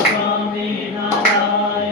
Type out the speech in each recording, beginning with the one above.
Swami Narayan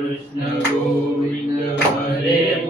Krishna Govind Hare